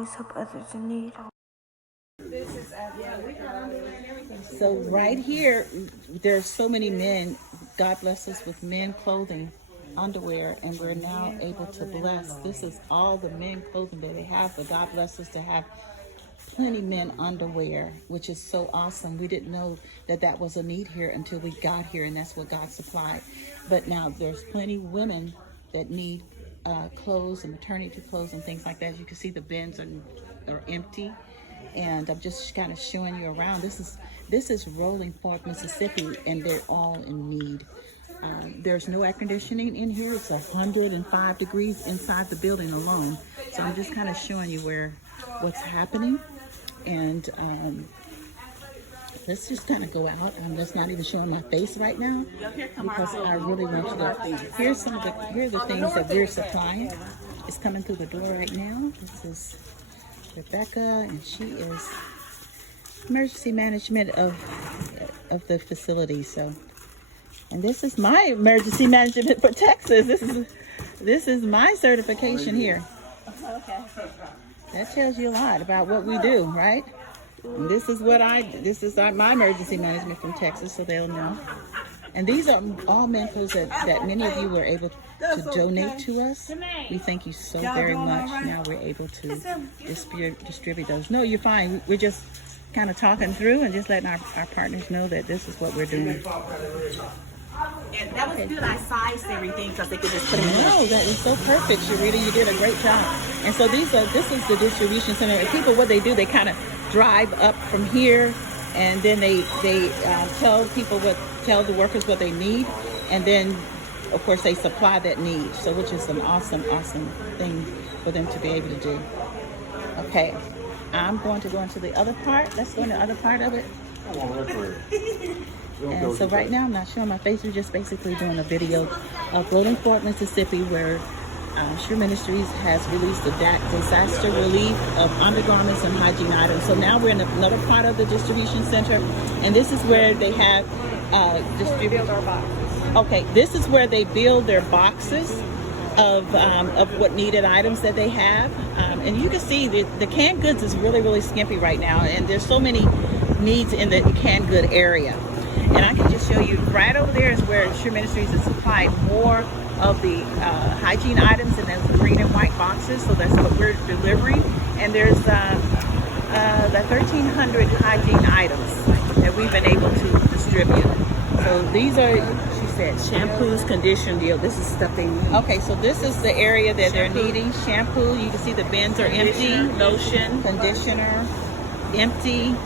always help others in need. So right here, there's so many men. God bless us with men clothing, underwear, and we're now able to bless. This is all the men clothing that they have, but God bless us to have plenty men underwear, which is so awesome. We didn't know that that was a need here until we got here, and that's what God supplied. But now there's plenty women that need clothes and maternity clothes and things like that. You can see the bins are empty, and I'm just kind of showing you around. This is Rolling Fork, Mississippi, and they're all in need. There's no air conditioning in here. It's 105 degrees inside the building alone. So I'm just kind of showing you what's happening. And let's just kind of go out. I'm just not even showing my face right now because I really want you to. Here are the things that we're supplying. It's coming through the door right now. This is Rebecca, and she is emergency management of the facility. So, and this is my emergency management for Texas. This is my certification here. Okay. That tells you a lot about what we do, right? And this is my emergency management from Texas, so they'll know. And these are all mentors that many of you were able to donate to us. We thank you so very much. Now we're able to distribute those. No, you're fine. We're just kind of talking through and just letting our partners know that this is what we're doing. And that was good. I sized everything because they could just put it in. No, that is so perfect, Sharita. You did a great job. And so this is the distribution center. And people, what they do, they kind of drive up from here, and then they tell the workers what they need, and then of course they supply that need. So which is an awesome thing for them to be able to do. Okay, I'm going to go into the other part. Let's go into the other part of it. And so right now I'm not showing my face. We're just basically doing a video of Rolling Fork, Mississippi, where Sure Ministries has released the disaster relief of undergarments and hygiene items. So now we're in another part of the distribution center, and this is where they have distributed our boxes. Okay, this is where they build their boxes of what needed items that they have, and you can see that the canned goods is really skimpy right now, and there's so many needs in the canned good area. And I can just show you right over there is where Sure Ministries has supplied more of the hygiene items in those green and white boxes. So that's what we're delivering. And there's the 1,300 hygiene items that we've been able to distribute. So these are, she said, shampoos, conditioner deal. This is stuff they need. Okay, so this is the area that they're needing. Shampoo, you can see the bins are empty. Lotion, conditioner, empty.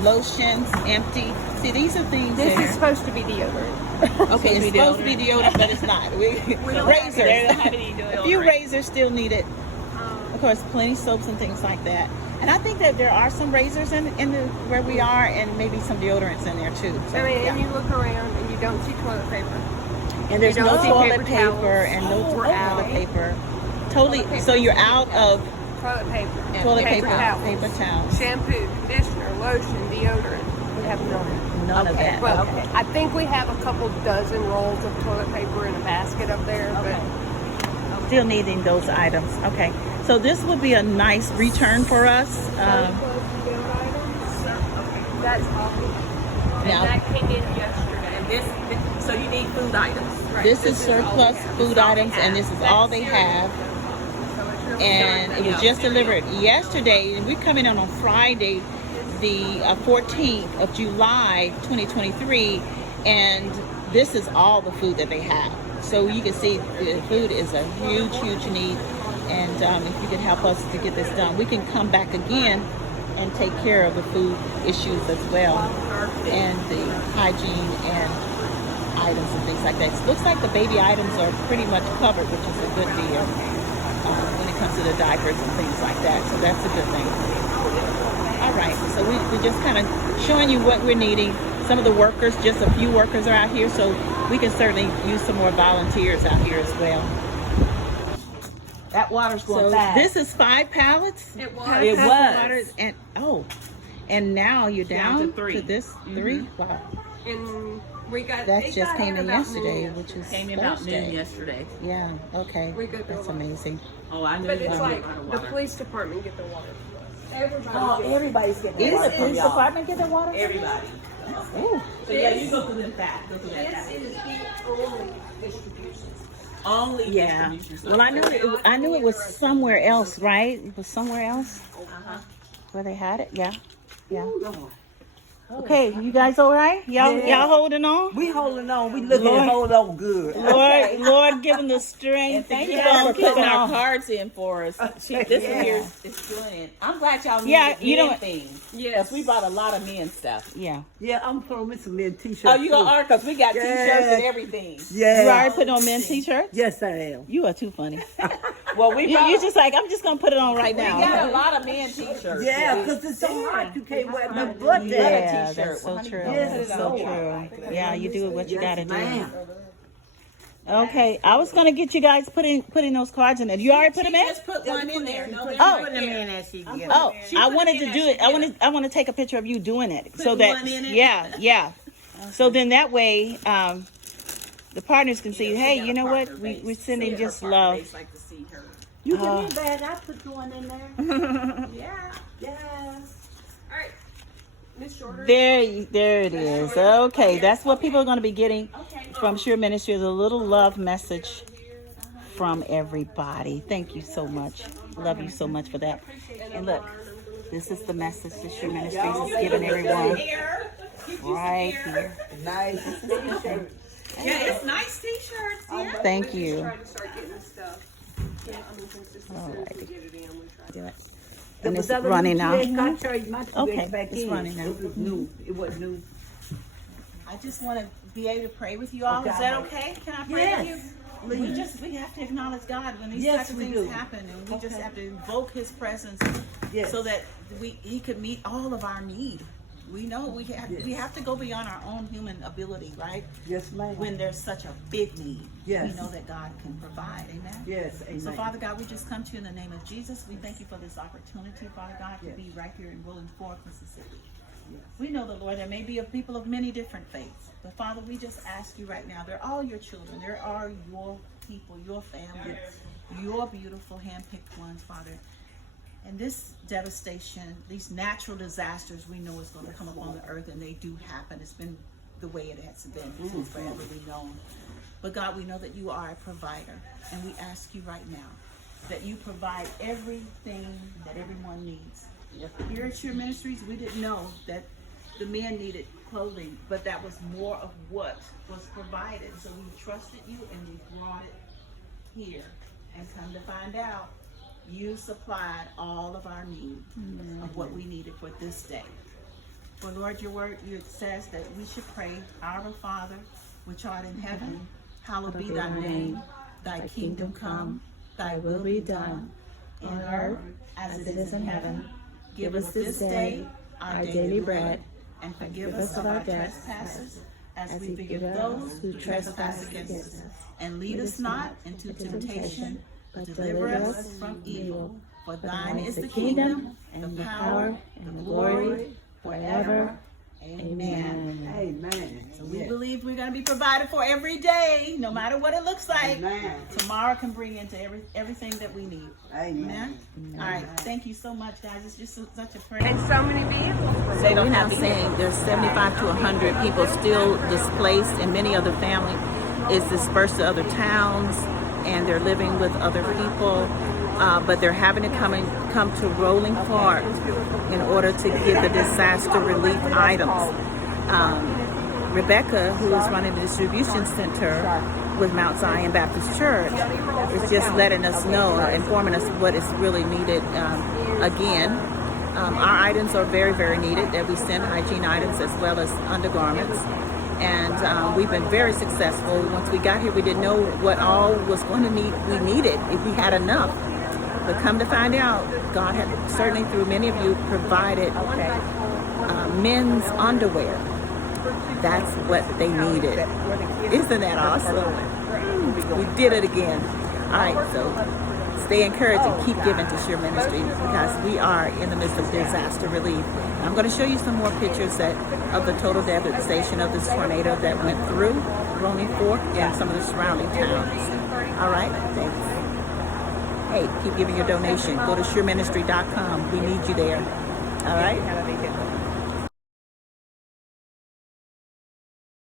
Lotions, empty. See, these are things. This is supposed to be deodorant. Okay, it's supposed to be deodorant, but it's not. Razors. They don't have any deodorant. A few razors still needed. Of course, plenty soaps and things like that. And I think that there are some razors in where we are, and maybe some deodorants in there too. So, and you look around and you don't see toilet paper. And there's no toilet paper and no toilet paper. Totally. Okay. So you're out of toilet paper, paper towels, shampoo, conditioner, lotion, deodorant. We have none of that. Well, I think we have a couple dozen rolls of toilet paper in a basket up there. Okay. But still needing those items. Okay. So this would be a nice return for us. That's awesome. Now, that came in yesterday. And so you need food items. Right. This is surplus food items, and this is all they have. And it was just delivered yesterday, and we're coming in on Friday, the 14th of July, 2023, and this is all the food that they have. So you can see the food is a huge need, and if you can help us to get this done, we can come back again and take care of the food issues as well, and the hygiene and items and things like that. It looks like the baby items are pretty much covered, which is a good deal. When it comes to the diapers and things like that. So that's a good thing. All right, so we're just kind of showing you what we're needing. Some of the workers, just a few workers are out here, so we can certainly use some more volunteers out here as well. That water's going so fast. This is 5 pallets? It was. And now you're down to 3. this 3? Wow. And We got. That it just got came in about yesterday, noon. which is Came in about Thursday. noon yesterday. Yeah. Okay. We got the That's water. amazing. Oh, I knew. But you it's were like gonna the water. police department get the water. Everybody. Oh, gets everybody's getting Is water from the y'all. department getting water? Everybody. Ooh. So yeah, you go through them fast. Go through that This fast. is the only distribution. Only Yeah. distribution. Well, I knew it was somewhere else, right? It was somewhere else Uh-huh. where they had it. Yeah. Yeah. Okay, you guys all right? Y'all holding on? We holding on. We looking Lord. to hold on good. Lord, give them the strength. And thank to you keep guys on for putting keeping our on. cards in for us. This one here is doing it. I'm glad y'all Yeah, needed you men know- things. Yes. Because we bought a lot of men stuff. Yeah. Yeah, I'm throwing me some little t-shirts. Oh, you too. are? Because we got t-shirts Yeah. and everything. Yeah. You already put on men's t-shirts? Yes, I am. You are too funny. Well, we brought, You're just like, I'm just going to put it on right we now. got a lot of men t-shirts. Yeah, because it's so hot. You can't wear no butt Yeah. there. Yeah, t-shirt. that's so Honey, true. don't put That's it so on. true. Yeah, you do what you got to do. Ma'am. Okay, I was going to get you guys putting those cards in there. You already put them in? Just put one in there. No, Oh. Put them in as she gets. Oh, She I put wanted it to in do as it. she I want to take a picture of you doing it, so Putting that one in it? yeah. So then that way, the partners can see. Hey, you know what? We're sending just love. Like to see her. You give me a bag. I put one in there. Yeah. Yeah. All right. Miss Shorter. There it is. Okay, that's what people are going to be getting from Sure Ministries, a little love message from everybody. Thank you so much. Love you so much for that. And look, this is the message that Sure Ministries is giving everyone right here. Nice. Yeah, it's nice t-shirts. Yeah. Thank We you. try to start getting stuff. Yeah, I mean, since as soon as we get it in, we try. Do it. And it's running now. Okay, back it's in. running now. It was new. It was new. I just want to be able to pray with you all. Is that okay? Can I pray with you? We have to acknowledge God when these Yes, type of we things do. happen, and we just Okay. have to invoke His presence Yes. so that He could meet all of our need. We know we have to go beyond our own human ability, right? Yes, ma'am. When there's such a big need, Yes. we know that God can provide. Amen. Yes, amen. So, Father God, we just come to you in the name of Jesus. We thank you for this opportunity, Father God, to Yes. be right here in Rolling Fork, Mississippi. We know the Lord, there may be a people of many different faiths, but Father, we just ask you right now, they're all your children, they are your people, your family, your beautiful handpicked ones, Father. And this devastation, these natural disasters, we know is going to come upon the earth, and they do happen. It's been the way it has been since forever we've known. But God, we know that you are a provider, and we ask you right now that you provide everything that everyone needs. Here at Sure Ministries, we didn't know that the men needed clothing, but that was more of what was provided. So we trusted you and we brought it here. And come to find out, you supplied all of our needs of what we needed for this day. For Lord, your word, it says that we should pray, Our Father, which art in heaven, hallowed be thy name. Thy kingdom come, thy will be done, on earth as it is in heaven. Give us this day our daily bread, and forgive us of our trespasses, as we forgive those who trespass against us. And lead us not into temptation, but deliver us from evil. For thine is the kingdom, and the power, and the glory, forever. Amen. Amen. So we believe we're going to be provided for every day, no matter what it looks like. Amen. Tomorrow can bring into everything that we need. Amen. All right. Thank you so much, guys. It's just such a prayer. And so many vehicles. So we're now saying there's 75 to 100 people still displaced, and many other family is dispersed to other towns, and they're living with other people. But they're having to come to Rolling Fork in order to get the disaster relief items. Rebecca, who is running the distribution center with Mount Zion Baptist Church, is just letting us know, informing us what is really needed. Again, our items are very, very needed. That we send hygiene items as well as undergarments. And we've been very successful. Once we got here, we didn't know what all was going to we needed, if we had enough. But come to find out, God had certainly through many of you provided men's underwear. That's what they needed. Isn't that awesome? We did it again. All right, so stay encouraged and keep giving to Sure Ministry, because we are in the midst of disaster relief. I'm going to show you some more pictures of the total devastation of this tornado that went through Rolling Fork and some of the surrounding towns. All right, thanks. Hey, keep giving your donation. Go to sureministry.com. We need you there. All right?